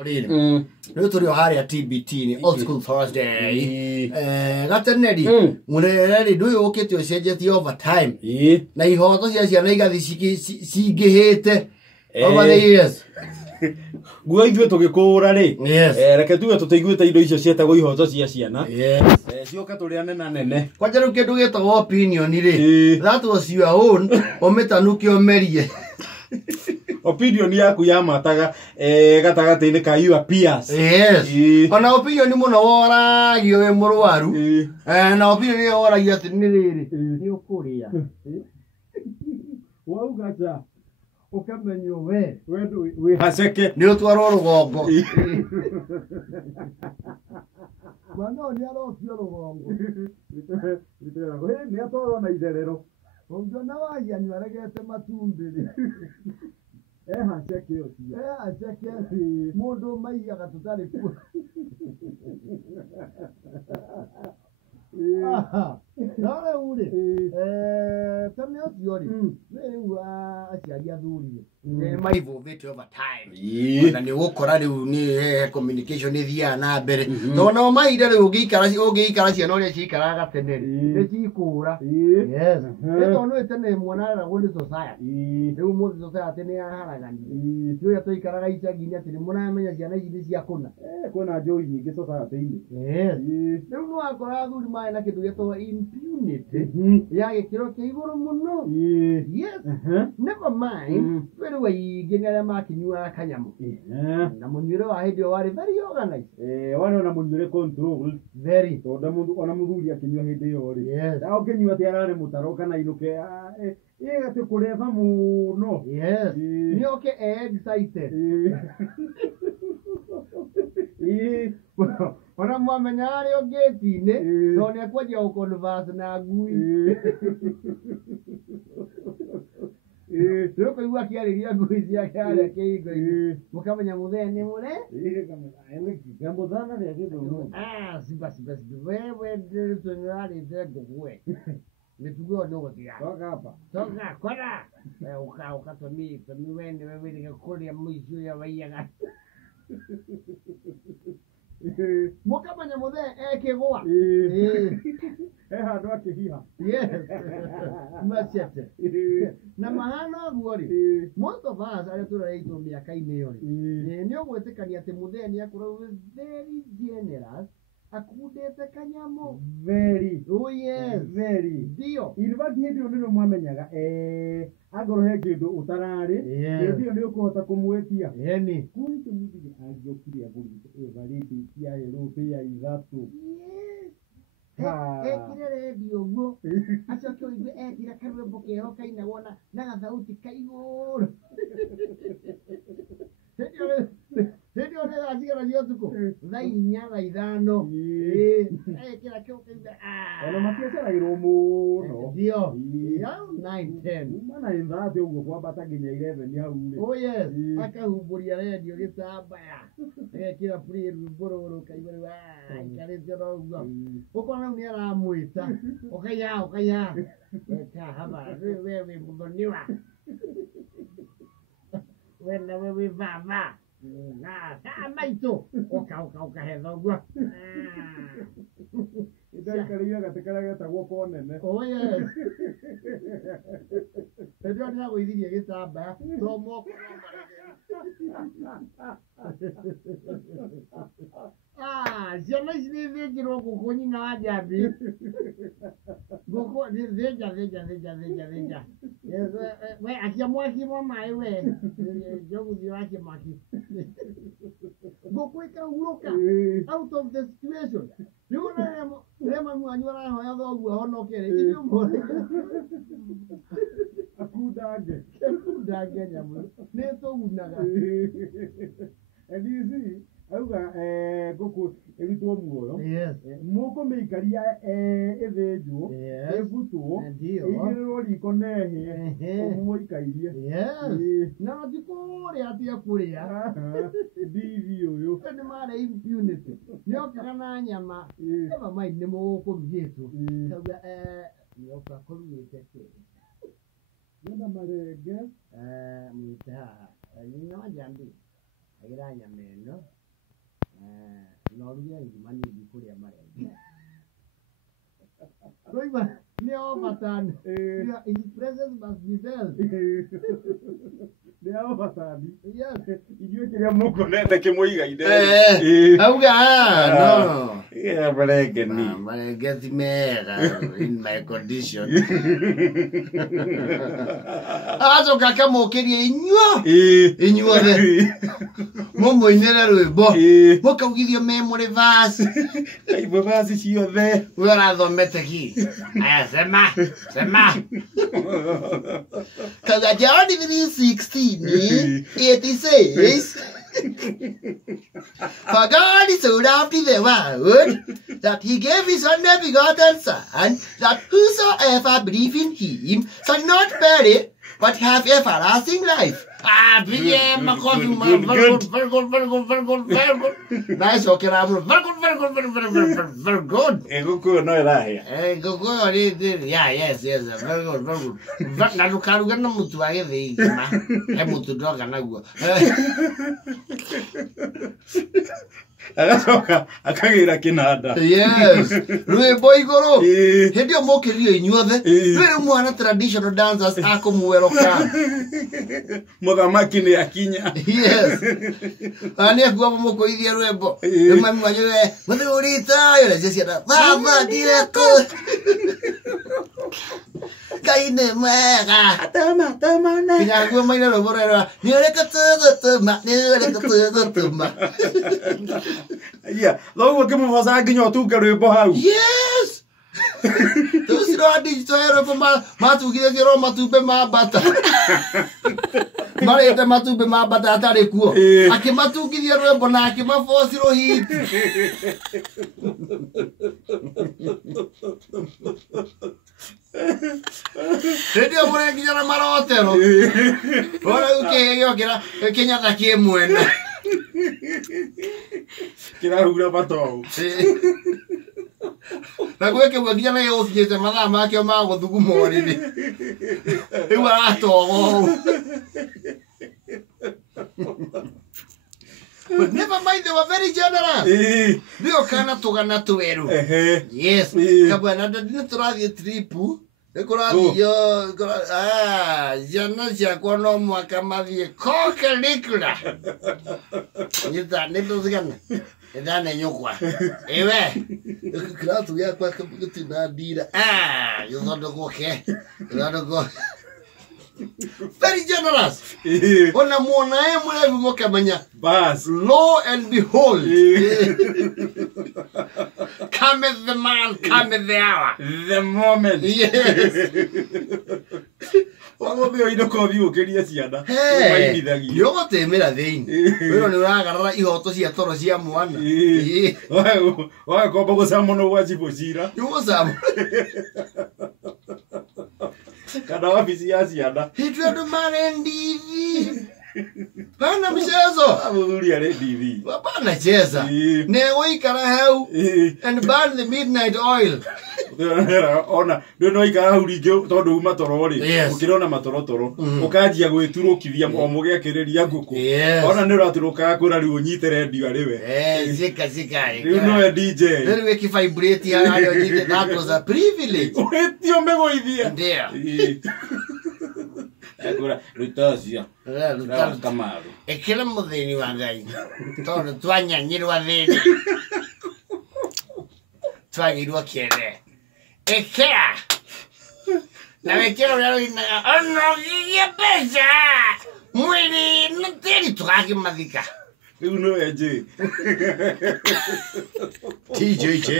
Oriri. Nä tå rä o harä a TBT nä Old School Thursday. Gateneri murereri ndå å kä te å cenjetie overtime na ihoto cia ciana igathi cingä hä te over the years. Guo ithuĩ tũgĩkũra rĩ reke tuge tũteiguĩte indo icio cietagwo ihoto cia ciana cioka tũrĩ anene nene kwanja rĩu kĩndũ gĩtagwo opinion rĩ that was your own ũmĩtanuke ũmerie. Opinion yaku yamataga gatagatä-inĩ ka your peers. Ona opinion mũno woragio wĩ mũrwaru na opinion ĩyo woragia atĩ nĩ rĩrĩ nĩ ũkũrĩa wauga atia ũkamenyo we wĩ haceke nĩ ũtwarwo rũgongo mwana ũyũ nĩ arokio rũgongo nĩ atwarwo na itherero ũngĩona wahianyũ aregete matumbĩ haceke ũcio haceke mũndũ maigaga tũtarĩ kuo. No rĩu rĩ tene ũcio rĩ rĩu aciari athuri maivũvĩte overtime na nĩ ũgũkora rĩu nĩ communication ĩthiaga na mbere tondũ nao mahinda rĩu ũngĩikara ciana ũrĩa ciikaraga gatene rĩ nĩ cikũra. Tondũ nĩ tene mwana areragwo nĩ society rĩu mũthĩ society nĩ yaharagania ti ũrĩa twaikaraga icagi-inĩ atĩ nĩ mũramenya ciana ici nĩ cia kũna kwĩna njũi nyingĩ society-inĩ. Rĩu nĩ wakora athuri marĩ na kĩndũ gĩtagwo impunity ya gĩkĩro kĩa igũrũ mũno. Never mind rĩu aingĩ nĩ arĩa makinyuaga kanyamũ na mũnyuĩre wa hĩndĩ ĩyo warĩ very organized wale ona mũnyuĩre control very tondũ ona mũthuri akĩnyua hĩndĩ ĩyo rĩ na ũkĩnyua atĩ ararĩ mũtaro kana inũke ĩgatĩ kũreva mũno nĩ oke excited ona mwamenya harĩ o gate-inĩ tondũ nĩ ekwendia gũconverse na ngui tũkũigua akĩarĩria ngui ciake harĩa kĩhingo-inĩ mũkamenya mũthee nĩ mũre mũthana rĩa gĩthũnũ wewe tũnĩrarĩte ngũgwe mĩtugo ĩyo nĩ ũgũtiga toka kora ũkatũmi wene wĩrĩga kũrĩa mũici ũrĩa waiyaga mũkamenya mũthee ekĩgwa he handũ akĩhiha macete na mahana ũguo rĩ most of us arĩa tũrareitwo mĩaka-inĩ ĩyo rĩ nĩ ũgwĩtĩkania atĩ mũthee nĩ akoragwo very generous akundĩte kanyamũ very very ndio iribathi hĩndĩ ĩyo nĩrĩo mwamenyaga angorwo he kĩndũ ũtararĩ hĩndĩ ĩyo nĩ ũkũhota kũmwĩtia kuitũ mũthige angĩokire agũrĩte barĩndi cia rũbĩa ithatũ ekire redio ũguo acoke ũigue ekire karwĩmbo keho kainagwo na gathauti ka igũrũ hĩndĩ ĩyo nĩ thacigeragia ũtukũ thaa inya thaa ithano ekĩra kĩu kaigua ona matiaceragĩrwo mũno ndio 9-10 mana ithatũ ũguo kwambata nginya 11 hau rĩ akahumbũria redio gĩtambaya egekĩra play rwĩmbo rũrũ kaigua rĩu ikarĩte oro ũguo ũkona rĩu nĩ aramwĩta ũkaiha ekahaba we wĩ mũthoniwa we nawe wĩ baba maitũ ũkahetha ũguo ndarĩkarĩire gatĩ karĩa getagwo konene hĩndĩ ĩyo nĩagũithirie gĩtambaya to moko ciana ici nĩ thĩnjĩrwo ngũkũ nyina wa njambi ngũkũ thĩnja we akia mwaki wa maĩ we njoguthi wa kĩmaki ngũkũ ĩkahurũka out of the situation rĩu rĩrĩa mami wanyu arahoya thoguo ahonoke rĩ inyuĩ akundange nyamũ nĩ tũgunaga ndici auga ngũkũ ĩrutwo muoyo mũkũmĩikaria ĩthĩnjwo ĩbutwo ĩigĩrĩrwo riko nehĩe mũmũikairie na ti kũrĩa atĩa kũrĩa ndithi ũyũ nĩ marĩ impunity nĩ okaga na nyama ĩba mai nĩ mũgũkũrugĩtwo auga nĩoka kũrugĩte kĩ nĩna marenge mwĩte haha nyina wa njambi agira nyama ĩno no ruge ngima nĩ ndikũrĩa marenge Roiva ni overtime his presence must be felt ni overtime yes ijue kile muko nende kimuiga ide auga no yeah marenge ni marenge timera in my condition azo kaka mokerie inyuo the momo inera rwimbo mokaugithio memore verse ibo verse ciothe wera thomete ki aya sema kaga John 3:16 it says for God so loved the world that he gave his only begotten Son, that whosoever believe in him shall not perish but have everlasting life. Ah, yeah, very good. Nice, okay, very good. Go no era. Go, yeah, yes, very good. Narukaru gana mutu age ma. Mutu doga naguo. Agacoka akagira kinanda. Yes. Rwimbo iguru. Hindi omokirio inyuothe. Rwiri mwana traditional dancers akumuweroka. Mugamaki ni akinya. Yes. Ani akuwa mukoithia rwimbo. Mami wanyewe. Muthurita yole jesia na. Baba direko. Kaine mwega. Tama na. Kinyaguo maina roborera. Nireka tuma. Yeah, logo que mo faza ginyo tu quero ir borrau. Yes. Tu se não adito era para matu que de Roma tu be mabata. Mare te matu be mabata tare kuo. Ake matu que de Roma na que ma fosse ro hit. Redio mwana kijana marotero. Ora uke yo kira Kenya takie mwena. Kira rugura pato. Na kuweke mwagia na yo kijete mathaa make ma guthuguma oriri. Riu aratogo. But never mind, they were very generous. Ndio kana tugana tweru. Yes. Kabwana ndine turathie tripu. Ekurathio jana ciakwa no mwaka mathie co-curricular. Nyita nĩndũthigana. Nĩndane nyũkwa. Ewe. Kĩratũ gĩakwa gĩtina ndira. Gĩthondekwo ke. Gĩthondekwo. Very generous. Ona muona mwevi mokamanya. Bas. Lo and behold. Cometh the man, cometh the hour. The moment. Yes. Wango bio ino ko bio keria ciana. Hey. Yogo temera thĩinĩ. Wĩro nĩ ũragarara ihoto cia toro cia mwana. Wa ko bago samono wajibu cira. Yogo samono. Kana wabici ya ciana. Hitwe ndo marendivi. Hana mchezo. Amuthuri ari ndivi. Hapana cheza. Nego ikara hau and burn the midnight oil. Ona ndio ikara hau ringi tondu uma toro ri. Ukirona matoro toro. Ukanjia gwiturukithia o muge akiriria nguku. Ona ni uraturuka kura ri unyite radio ari we. Sika. You know a DJ. Then we keep vibrating radio DJ. That was a privilege. Tio megoithia. Ndio. Agora Rutasia. Kamaru. Ekela muthini wa Ngai. Tondu twanyanyirwa thini. Twagirwo kiene. Ekea. Na wekera uria ina onogie pesa. Mwili nutiri tukakimathika. You know AJ. TJJ.